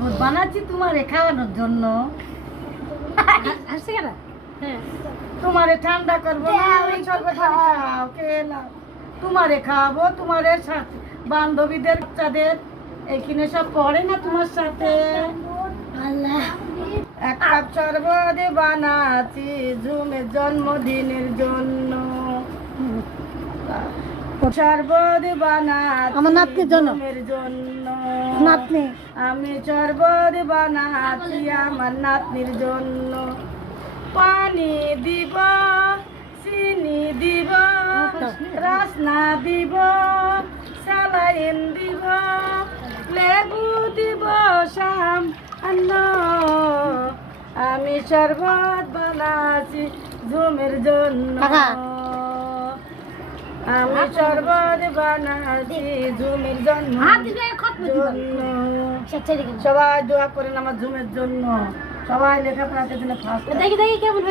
শরবত বানাচ্ছি তোমারে খাওয়ানোর জন্য। আসছে কেন? হ্যাঁ তোমারে ঠান্ডা করবো না, ওই শরবত খাও খেলাম। তোমারে খাওয়াবো, তোমারে সাথে বান্ধবীদের বাচ্চাদের এখানে সব পড়ে না তোমার সাথে। আল্লাহ এক কাপ শরবত বানাচ্ছি ঝুমের জন্মদিনের জন্য। শরবত বানাচ্ছি আমার নাতনির জন্য। ঝুমের জন্য। নাতনি আমি শরবত বানাচ্ছি আমার নাতনির জন্য। পানি দিব, চিনি দিব, রসনা দিব, সালাইন দিব, লেবু দিব সামান্য। আমি শরবত বানাচ্ছি ঝুমের জন্য। কাকা। আমি শরবত বানাচ্ছি ঝুমের জন্য। সবাই দোয়া করেন আমার ঝুমের জন্য। সবাই লেখাপড়াতে দিলে ফার্স্ট। দেখি দেখি কেমন হয়েছে।